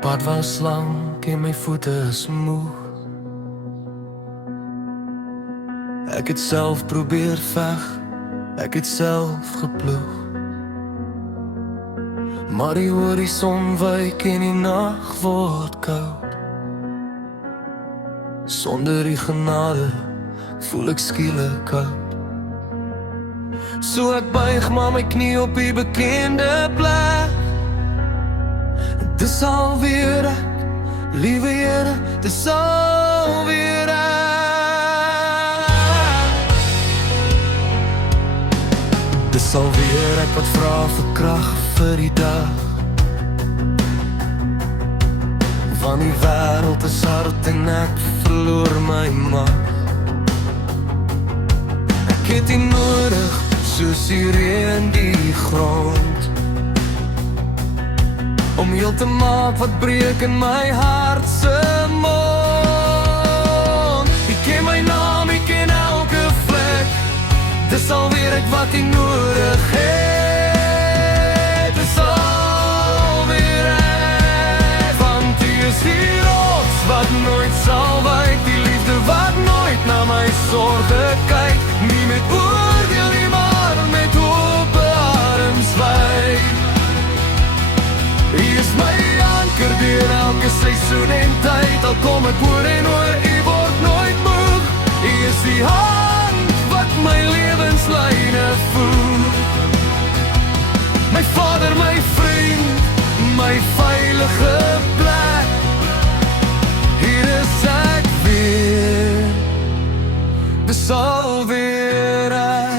Pad was lank en my voete is moeg. Ek het self probeer veg, ek het self geploeg. Maar die horison wyk en die nag word koud. Sonder die genade voel ek skielik koud. So ek buig maar my knie op die bekende plek. Dis alweer ek, liewe Here, dis alweer ek. Dis alweer ek wat vra vir krag vir die dag. Van die wêreld is hard en ek verloor my mag. Ek het nie nodig, soos die reën die grond, om heel te maak wat breek in my hart se mond. Ek ken my naam, ek ken elke vlek. Dis alweer ek wat nie nodig het. Dis alweer ek, want U is die rots wat nooit sal wyk, die liefde wat nooit na my sorge kyk, nie met oordeel nie, maar met ope arms wyk. U is my anker deur elke seisoen en tyd, al kom ek oor en oor, U word nooit moeg. U is die hand wat my lewenslyne voer. My Vader, my vriend, my veilige plek. Hier is ek weer, dis alweer ek.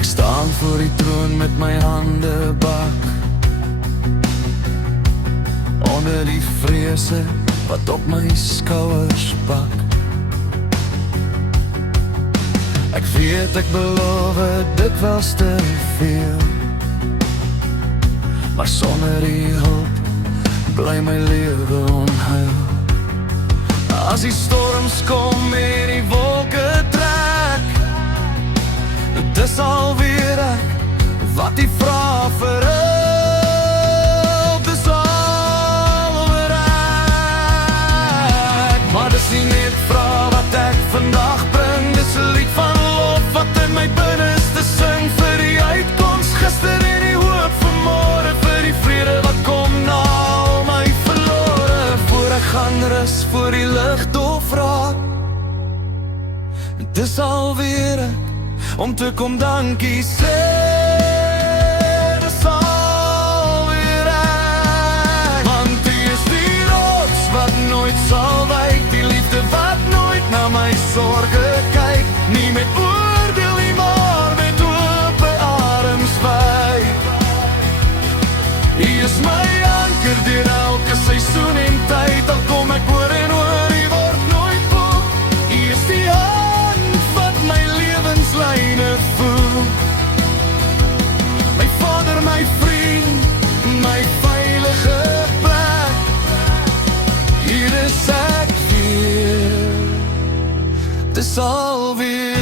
Ek staan voor die troon met my hande bak, onder die vrese wat op my skouers pak. Ek weet ek beloof dit was te veel, maar sonder die hulp bly my lewe onheil. As die storms kom en die wolke trek, dis alweer ek wat die vra vir hulp. Dis alweer ek, maar dis nie net vra wat ek vandag bring, dis 'n lied van lof wat in my binneste sing, vir die uitkoms gister en die hoop vir môre, vir die vrede wat kom na al my verlore, voor ek gaan rus voor die ligdof raak. Dis alweer ek, om te kom dankie sê. Dis alweer ek, want U is die rots wat nooit sal wyk, die liefde wat nooit na my sorge kyk, nie met oordeel nie, maar met ope arms wyk. U is my anker deur elke seisoen en tyd, al kom ek oor en oor, U word nooit moeg. U is die hand wat my lewenslyne voel. My Vader, my vriend, my veilige plek. Hier is ek weer, dis alweer